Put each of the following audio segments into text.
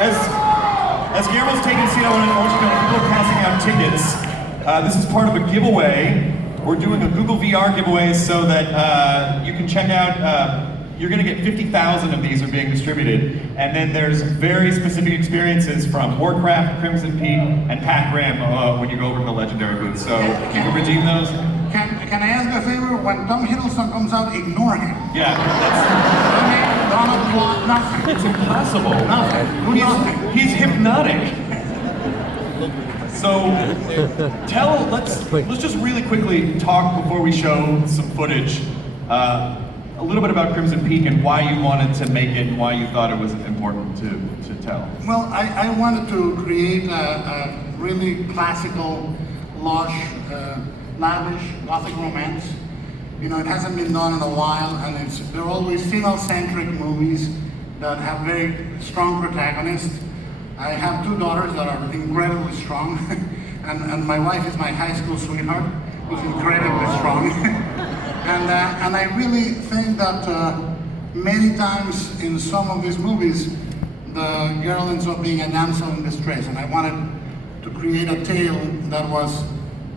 As Guillermo's taking a seat, I want you to know people are passing out tickets. This is part of a giveaway. We're doing a Google VR giveaway so that you can check out, you're going to get 50,000 of these are being distributed. And then there's very specific experiences from Warcraft, Crimson Peak, and Pac Ram when you go over to the Legendary booth. So you can redeem those. Can I ask a favor? When Tom Hiddleston comes out, ignore him. Yeah, that's... Donald Trump, nothing. It's impossible. Nothing. He's hypnotic. So, let's just really quickly talk before we show some footage. A little bit about Crimson Peak and why you wanted to make it and why you thought it was important to tell. Well, I wanted to create a really classical, lush, lavish Gothic romance. You know, it hasn't been done in a while, and they're always female-centric movies that have very strong protagonists. I have two daughters that are incredibly strong, and my wife is my high school sweetheart, who's incredibly strong. And I really think that many times in some of these movies, the girl ends up being a damsel in distress, and I wanted to create a tale that was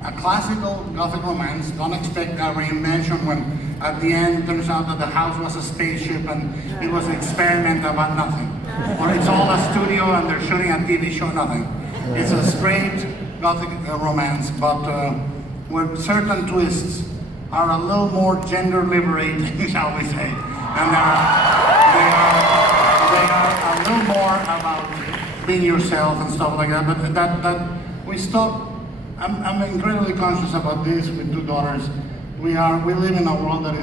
a classical Gothic romance. Don't expect a reinvention when at the end it turns out that the house was a spaceship and it was an experiment about nothing. Or it's all a studio and they're shooting a TV show, nothing. It's a straight Gothic romance, but with certain twists are a little more gender liberating, shall we say. And they are a little more about being yourself and stuff like that. But that we stop. I'm incredibly conscious about this with two daughters. We live in a world that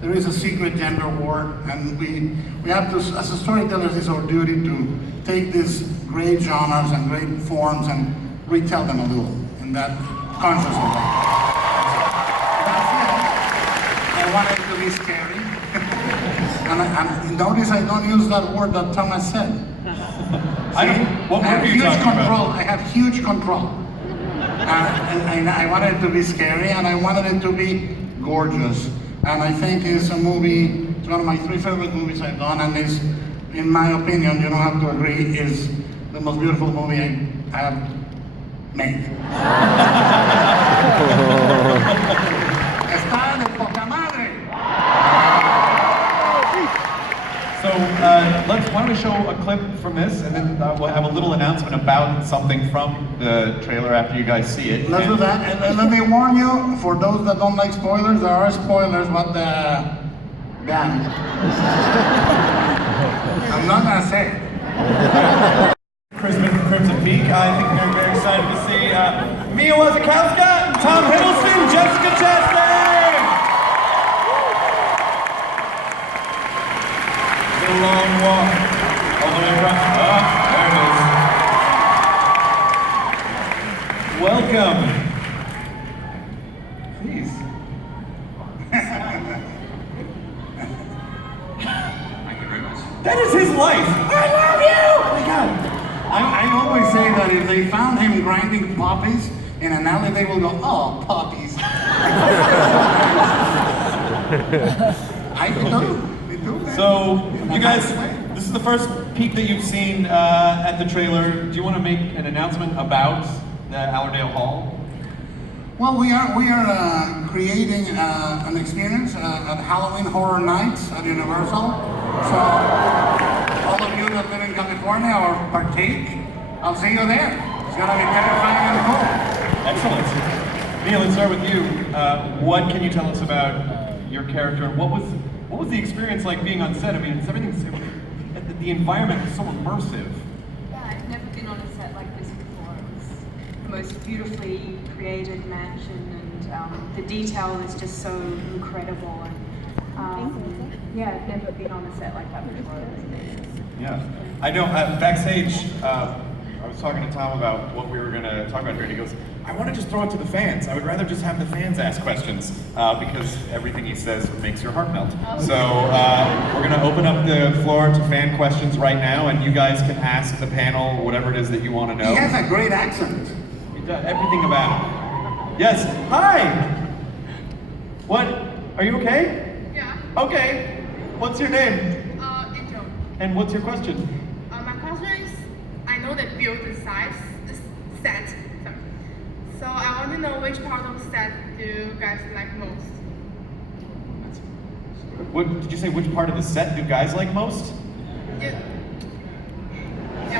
there is a secret gender war, and we have to, as a storytellers, it's our duty to take these great genres and great forms and retell them a little in that conscious way. I wanted it to be scary. and notice I don't use that word that Thomas said. I have huge control. And I wanted it to be scary, and I wanted it to be gorgeous. And I think it's a movie, it's one of my 3 favorite movies I've done, and is, in my opinion, you don't have to agree, is the most beautiful movie I have made. Está de poca madre! So why don't we show a clip from this, and then we'll have a little announcement about something from the trailer after you guys see it. Let's do that, and let me warn you, for those that don't like spoilers, there are spoilers, but damn it. I'm not gonna say it. Crimson Peak, I think they're very excited to see Mia Wasikowska, Tom Hiddleston, Jessica Chastain! A long walk all the way across. There it is. Welcome. Please. Thank you very much. That is his life. I love you! Oh my God. I always say that if they found him grinding poppies in an alley, they will go, oh, poppies. I do. So, you guys, this is the first peek that you've seen at the trailer. Do you want to make an announcement about the Allerdale Hall? Well, we are creating an experience at Halloween Horror Nights at Universal. So, all of you that live in California or partake, I'll see you there. It's gonna be terrifying and cool. Excellent. Neil, let's start with you. What can you tell us about your character? What was the experience like being on set? I mean, the environment is so immersive. Yeah, I've never been on a set like this before. It was the most beautifully created mansion, and the detail is just so incredible. And yeah, I've never been on a set like that before. Yeah, I know. Backstage, I was talking to Tom about what we were going to talk about here, and he goes, I want to just throw it to the fans. I would rather just have the fans ask questions because everything he says makes your heart melt. So we're going to open up the floor to fan questions right now, and you guys can ask the panel whatever it is that you want to know. He has a great accent. Everything about him. Yes. Hi. What? Are you okay? Yeah. Okay. What's your name? Angel. And what's your question? My question is, know they built the set. Sorry. So I want to know which part of the set do you guys like most? What did you say? Which part of the set do guys like most? Yeah,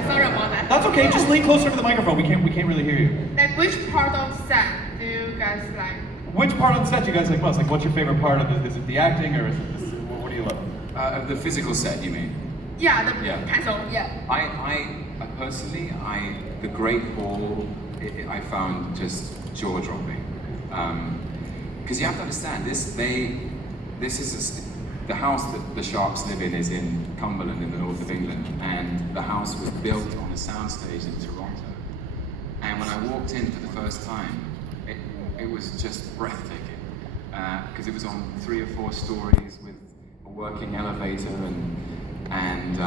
sorry about that. That's okay. Just lean closer to the microphone. We can't really hear you. Like which part of the set do you guys like? Which part of the set do you guys like most? Like, what's your favorite part of it? Is it the acting, or is it this? What do you love? Of the physical set, you mean? Yeah, the Yeah. pencil. Yeah. I personally, the Great Hall, I found just jaw-dropping. Because you have to understand, this is the house that the Sharps live in is in Cumberland in the north of England, and the house was built on a soundstage in Toronto. And when I walked in for the first time, it was just breathtaking, because it was on 3 or 4 stories with a working elevator, and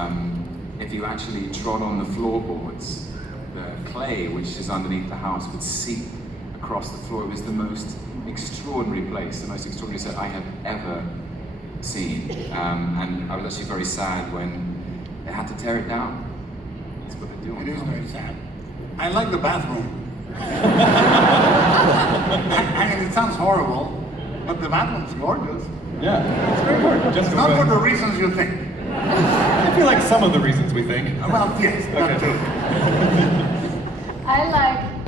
if you actually trod on the floorboards, the clay which is underneath the house would seep across the floor. It was the most extraordinary place, the most extraordinary set I have ever seen. And I was actually very sad when they had to tear it down. That's what they do. It is very sad. I like the bathroom. I mean, it sounds horrible, but the bathroom's gorgeous. Yeah, it's very important. Just It's not for the reasons you think. I feel like some of the reasons we think. Well, yes, that Okay. too.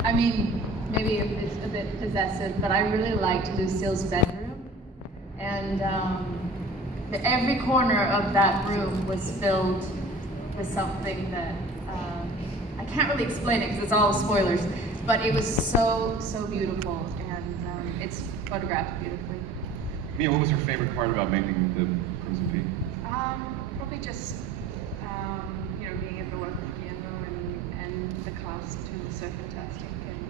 I mean, maybe it's a bit possessive, but I really liked Lucille's bedroom. And every corner of that room was filled with something that, I can't really explain it because it's all spoilers, but it was so beautiful, and it's photographed beautifully. Mia, what was your favorite part about making the Crimson Peak? Probably just being able to work with Guillermo and the cast who was so fantastic. And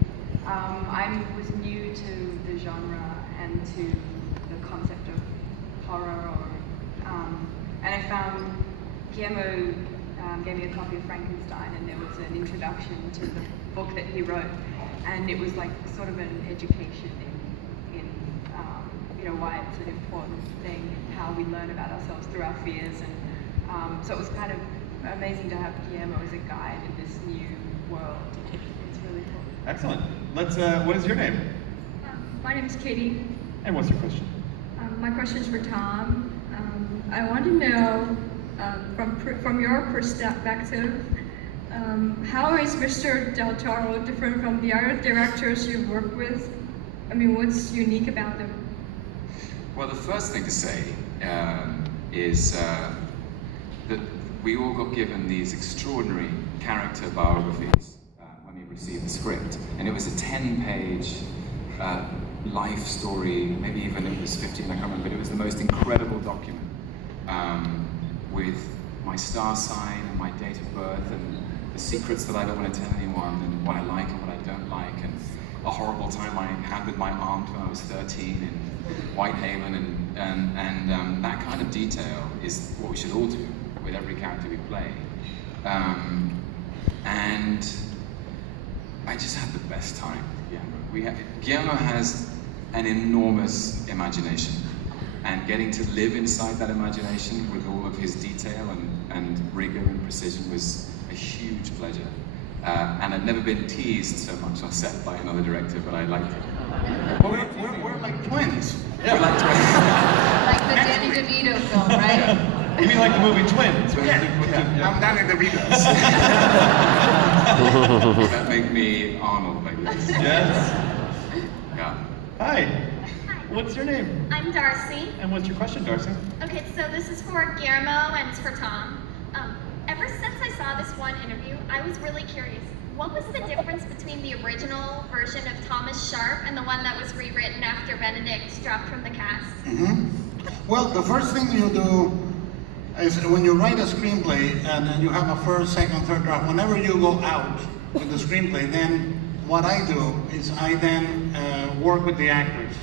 I was new to the genre and to the concept of horror, and I found Guillermo gave me a copy of Frankenstein, and there was an introduction to the book that he wrote, and it was like sort of an education in why it's an important thing, how we learn about ourselves through our fears, and so it was kind of amazing to have Guillermo as a guide in this new world. It's really cool. Excellent. Let's. What is your name? My name is Katie. And what's your question? My question is for Tom. I want to know, from your perspective, how is Mr. Del Toro different from the other directors you've worked with? I mean, what's unique about them? Well, the first thing to say is that we all got given these extraordinary character biographies when we received the script, and it was a 10-page life story, maybe even it was 15, I can't remember, but it was the most incredible document with my star sign and my date of birth and the secrets that I don't want to tell anyone and what I like and what I don't like, and a horrible time I had with my aunt when I was 13 in Whitehaven, and that kind of detail is what we should all do with every character we play. And I just had the best time. Guillermo has an enormous imagination, and getting to live inside that imagination with all of his detail and rigor and precision was a huge pleasure. And I've never been teased so much on set by another director, but I liked it. Well, we're like twins. Yeah. We're like twins. Like the Danny DeVito film, right? You mean like the movie Twins? Right? Yeah. I'm Danny DeVito. That make me Arnold, I guess. Yes. Yeah. Hi. Hi. What's your name? I'm Darcy. And what's your question, Darcy? Okay, so this is for Guillermo and it's for Tom. Ever since I saw this one interview, I was really curious. What was the difference between the original version of Thomas Sharp and the one that was rewritten after Benedict dropped from the cast? Well, the first thing you do is when you write a screenplay and then you have a first, second, third draft, whenever you go out with the screenplay, then what I do is I then work with the actors.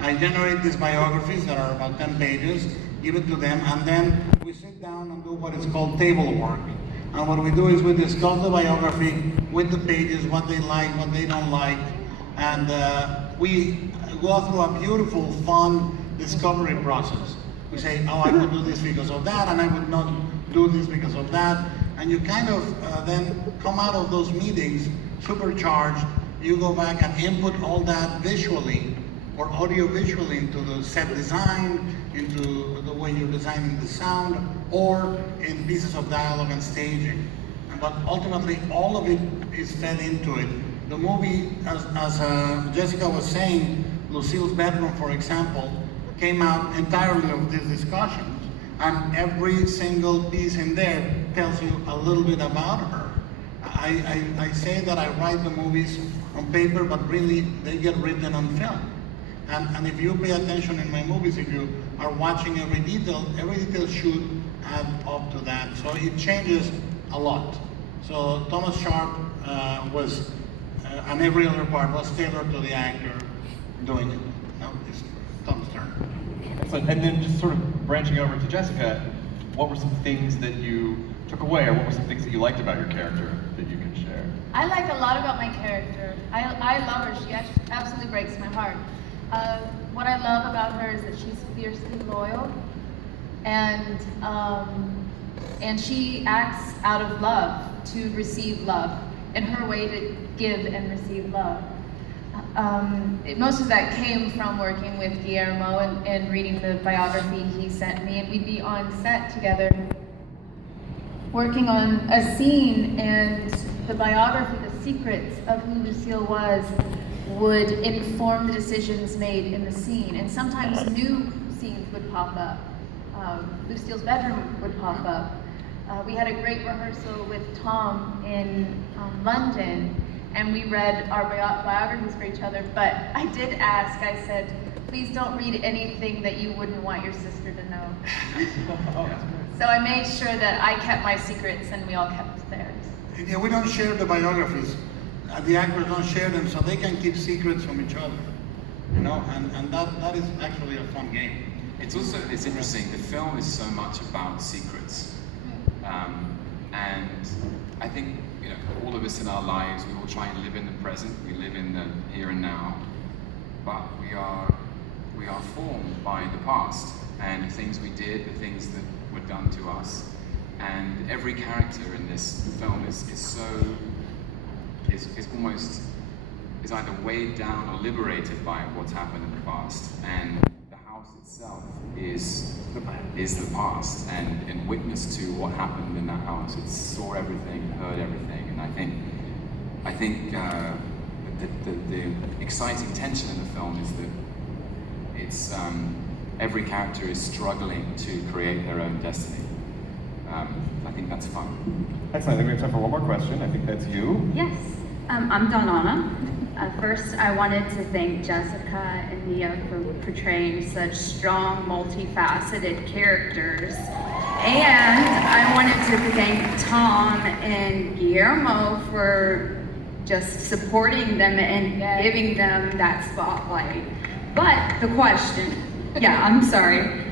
I generate these biographies that are about 10 pages, give it to them, and then we sit down and do what is called table work. And what we do is we discuss the biography with the pages, what they like, what they don't like, and we go through a beautiful, fun discovery process. We say, oh, I would do this because of that, and I would not do this because of that. And you kind of then come out of those meetings supercharged. You go back and input all that visually or audio visually into the set design, into the way you're designing the sound, or in pieces of dialogue and staging. But ultimately, all of it is fed into it. The movie, as Jessica was saying, Lucille's Bedroom, for example, came out entirely of these discussions, and every single piece in there tells you a little bit about her. I say that I write the movies on paper, but really they get written on film. And if you pay attention in my movies, if you are watching every detail should add up to that. So it changes a lot. So Thomas Sharp was, and every other part was tailored to the actor doing it. Now it's Tom's turn. Excellent. And then just sort of branching over to Jessica, what were some things that you took away, or what were some things that you liked about your character that you can share? I like a lot about my character. I love her. She absolutely breaks my heart. What I love about her is that she's fiercely loyal, and she acts out of love to receive love, in her way to give and receive love. Most of that came from working with Guillermo and reading the biography he sent me, and we'd be on set together working on a scene, and the biography, the secrets of who Lucille was, would inform the decisions made in the scene. And sometimes new scenes would pop up. Lucille's bedroom would pop up. We had a great rehearsal with Tom in London, and we read our biographies for each other, but I did ask, I said, please don't read anything that you wouldn't want your sister to know. So I made sure that I kept my secrets and we all kept theirs. Yeah, we don't share the biographies. The actors don't share them, so they can keep secrets from each other. You know, and that is actually a fun game. It's interesting, the film is so much about secrets. And I think, you know, all of us in our lives, we all try and live in the present, we live in the here and now, but we are formed by the past and the things we did, the things that were done to us. And every character in this film is almost either weighed down or liberated by what's happened in the past. And the house itself is the past, and witness to what happened in that house. It saw everything, heard everything, and I think the exciting tension in the film is that it's every character is struggling to create their own destiny. I think that's fun. Excellent. I think we have time for one more question. I think that's you. Yes, I'm Donana. First, I wanted to thank Jessica and Mia for portraying such strong, multifaceted characters. And I wanted to thank Tom and Guillermo for just supporting them and giving them that spotlight. But the question, I'm sorry.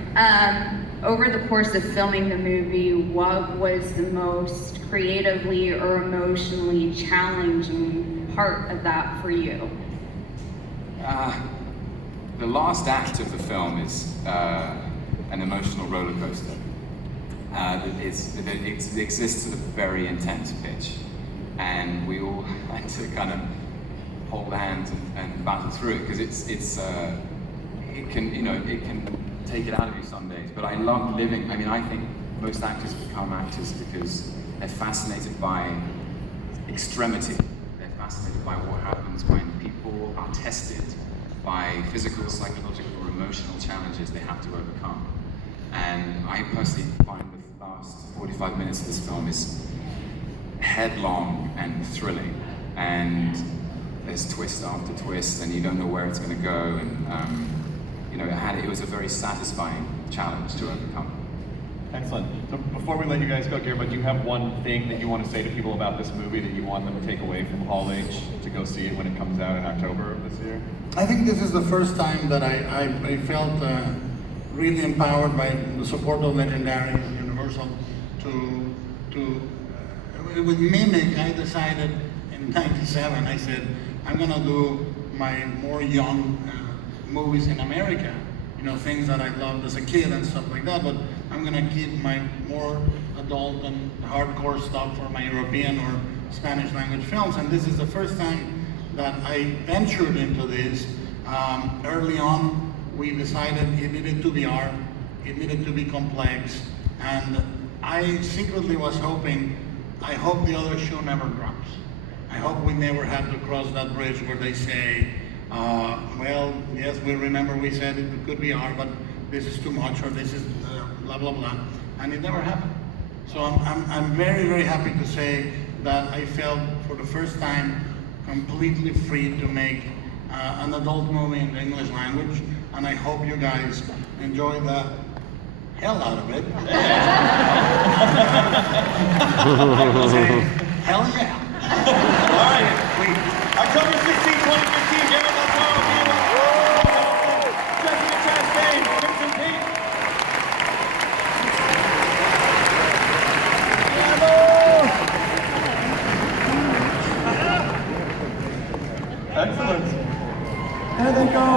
Over the course of filming the movie, what was the most creatively or emotionally challenging part of that for you? The last act of the film is an emotional roller coaster. It exists at a very intense pitch, and we all had to kind of hold hands and battle through it, because it can take it out of you some days. But I love living. I mean, I think most actors become actors because they're fascinated by extremity. They're fascinated by what happens when people are tested by physical, psychological, or emotional challenges they have to overcome. And I personally find the last 45 minutes of this film is headlong and thrilling. And there's twist after twist, and you don't know where it's going to go. And it was a very satisfying challenge to overcome. Excellent. So before we let you guys go, Guillermo, do you have one thing that you want to say to people about this movie that you want them to take away from Hall H to go see it when it comes out in October of this year? I think this is the first time that I felt really empowered by the support of Legendary Universal with Mimic. I decided in '97, I said, I'm gonna do my more young movies in America, things that I loved as a kid and stuff like that. But I'm gonna keep my more adult and hardcore stuff for my European or Spanish language films. And this is the first time that I ventured into this. Early on, we decided it needed to be art, it needed to be complex, and I secretly was hoping, I hope the other shoe never drops. I hope we never have to cross that bridge where they say, well, yes, we remember we said it could be art, but this is too much, or this is blah, blah, blah. And it never happened. So I'm very, very happy to say that I felt for the first time completely free to make an adult movie in the English language. And I hope you guys enjoy the hell out of it. I will say, hell yeah. All right, October 16, 2015, Guillermo del Toro, Jessica Chastain, Crimson Peak. Excellent. There they go.